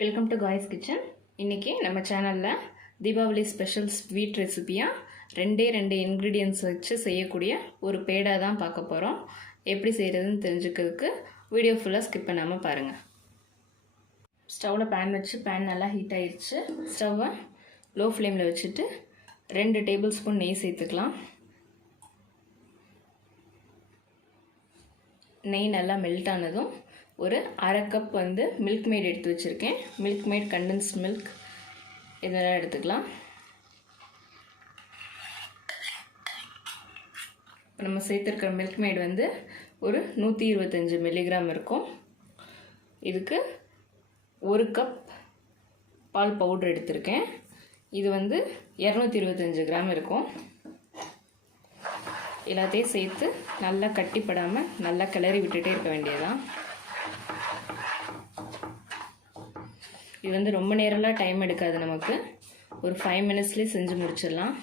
Welcome to guys kitchen. இன்றைக்கி நம்ம சேனலில் தீபாவளி ஸ்பெஷல் ஸ்வீட் ரெசிபியாக ரெண்டு இன்க்ரீடியன்ட்ஸ் வச்சு செய்யக்கூடிய ஒரு பேடா தான் பார்க்க போகிறோம். எப்படி செய்கிறதுன்னு தெரிஞ்சுக்கிறதுக்கு வீடியோ ஃபுல்லாக ஸ்கிப் பண்ணாமல் பாருங்கள். ஸ்டவ்வில் பேன் வச்சு பேன் நல்லா ஹீட் ஆகிடுச்சு. ஸ்டவ்வை லோ ஃப்ளேமில் வச்சுட்டு 2 டேபிள் ஸ்பூன் நெய் சேர்த்துக்கலாம். நெய் நல்லா மெல்ட் ஆனதும் ஒரு அரை கப் மில்க் மேட் எடுத்து வச்சுருக்கேன். மில்க் மேட் கண்டென்ஸ்ட் மில்க் இதெல்லாம் எடுத்துக்கலாம். இப்போ நம்ம சேர்த்துருக்கிற மில்க் மேட் ஒரு 125 மில்லிகிராம் இருக்கும். இதுக்கு 1 கப் பால் பவுடர் எடுத்திருக்கேன். இது 225 கிராம் இருக்கும். எல்லாத்தையும் சேர்த்து நல்லா கட்டிப்படாமல் நல்லா கிளறி விட்டுட்டே இருக்க வேண்டியதுதான். இது ரொம்ப நேரம்லாம் டைம் எடுக்காது, நமக்கு ஒரு 5 மினிட்ஸ்லேயே செஞ்சு முடிச்சிடலாம்.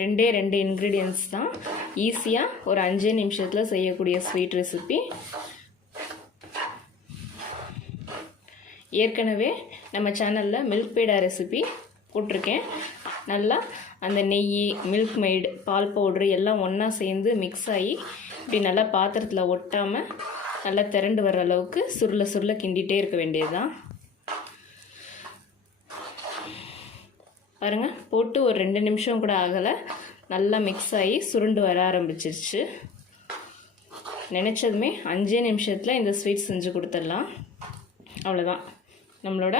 2 இன்க்ரீடியன்ட்ஸ் தான், ஈஸியாக ஒரு 5 நிமிஷத்தில் செய்யக்கூடிய ஸ்வீட் ரெசிபி. ஏற்கனவே நம்ம சேனலில் மில்க் பேடா ரெசிபி போட்டிருக்கேன். நல்லா அந்த நெய், மில்க் மெய்டு, பால் பவுட்ரு எல்லாம் ஒன்றா சேர்ந்து மிக்ஸ் ஆகி இப்படி நல்லா பாத்திரத்தில் ஒட்டாமல் நல்லா திரண்டு வர்ற அளவுக்கு சுருள கிண்டிகிட்டே இருக்க வேண்டியது தான். பாருங்கள், போட்டு ஒரு 2 நிமிஷம் கூட ஆகலை, நல்லா மிக்ஸ் ஆகி சுருண்டு வர ஆரம்பிச்சிருச்சு. நினச்சதுமே 5 நிமிஷத்தில் இந்த ஸ்வீட் செஞ்சு கொடுத்துடலாம். அவ்வளோதான், நம்மளோட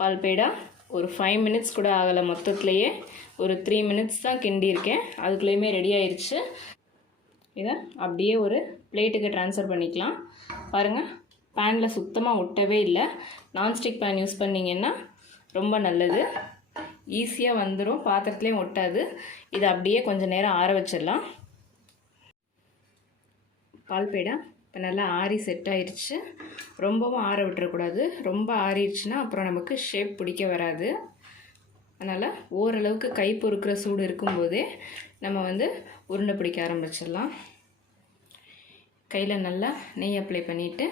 பால் பேடா ஒரு 5 மினிட்ஸ் கூட ஆகலை. மொத்தத்துலேயே ஒரு 3 மினிட்ஸ் தான் கிண்டியிருக்கேன். அதுக்குள்ளேயுமே ரெடி ஆயிடுச்சு. இதை அப்படியே ஒரு பிளேட்டுக்கு ட்ரான்ஸ்ஃபர் பண்ணிக்கலாம். பாருங்கள், பேனில் சுத்தமாக ஒட்டவே இல்லை. நான்ஸ்டிக் பேன் யூஸ் பண்ணிங்கன்னா ரொம்ப நல்லது, ஈஸியாக வந்துடும், பாத்திரத்துலேயும் ஒட்டாது. இதை அப்படியே கொஞ்சம் நேரம் ஆற வச்சிடலாம். பால் பேடா இப்போ நல்லா ஆறி செட் ஆயிடுச்சு. ரொம்பவும் ஆற விட்டுறக்கூடாது, ரொம்ப ஆறிடுச்சுன்னா அப்புறம் நமக்கு ஷேப் பிடிக்க வராது. அதனால் ஓரளவுக்கு கை பொறுக்கிற சூடு இருக்கும்போதே நம்ம உருண்டை பிடிக்க ஆரம்பிச்சிடலாம். கையில் நல்லா நெய் அப்ளை பண்ணிவிட்டு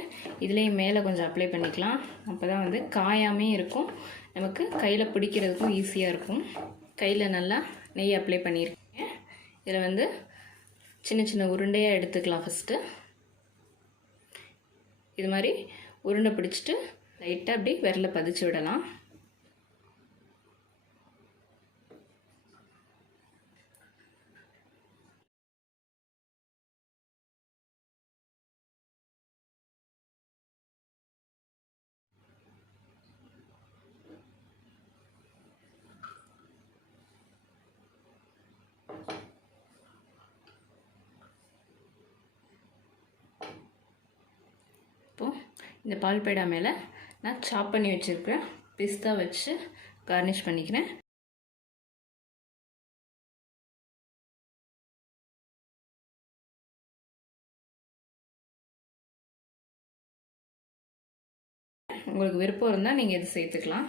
இதுலேயும் மேலே கொஞ்சம் அப்ளை பண்ணிக்கலாம். அப்போ தான் காயாமே இருக்கும், நமக்கு கையில் பிடிக்கிறதுக்கும் ஈஸியாக இருக்கும். கையில் நல்லா நெய் அப்ளை பண்ணியிருக்கேன். இதில் சின்ன சின்ன உருண்டையாக எடுத்துக்கலாம். ஃபஸ்ட்டு இது மாதிரி உருண்டை பிடிச்சிட்டு லைட்டாக அப்படி விரல பதிச்சு விடலாம். இந்த பால் பேடா மேலே நான் சாப் பண்ணி வச்சுருக்கேன் பிஸ்தா வச்சு கார்னிஷ் பண்ணிக்கிறேன். உங்களுக்கு விருப்பம் இருந்தால் நீங்கள் இது சேர்த்துக்கலாம்.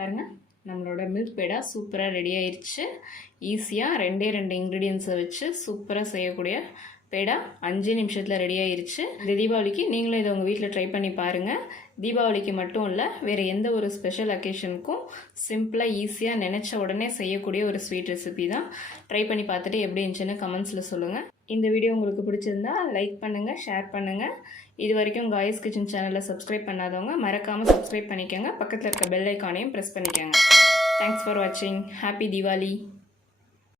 பாருங்கள், நம்மளோட மில்க் பேடா சூப்பராக ரெடி ஆயிடுச்சு. ஈஸியாக 2 இன்க்ரீடியன்ஸை வச்சு சூப்பராக செய்யக்கூடிய பேடா 5 நிமிஷத்தில் ரெடி ஆயிடுச்சு. இந்த தீபாவளிக்கு நீங்களும் இதை உங்கள் வீட்டில் ட்ரை பண்ணி பாருங்கள். தீபாவளிக்கு மட்டும் இல்லை, வேறு எந்த ஒரு ஸ்பெஷல் அக்கேஷனுக்கும் சிம்பிளாக ஈஸியாக நினச்ச உடனே செய்யக்கூடிய ஒரு ஸ்வீட் ரெசிபி தான். ட்ரை பண்ணி பார்த்துட்டு எப்படி இருந்துச்சுன்னு கமெண்ட்ஸில் சொல்லுங்கள். இந்த வீடியோ உங்களுக்கு பிடிச்சிருந்தா லைக் பண்ணுங்கள், ஷேர் பண்ணுங்கள். இது வரைக்கும் காய்ஸ் கிச்சன் சேனலில் சப்ஸ்கிரைப் பண்ணாதவங்க மறக்காமல் சப்ஸ்கிரைப் பண்ணிக்கோங்க. பக்கத்தில் இருக்க பெல் ஐக்கானையும் ப்ரெஸ் பண்ணிக்கோங்க. தேங்க்ஸ் ஃபார் வாட்சிங். ஹாப்பி தீபாவளி.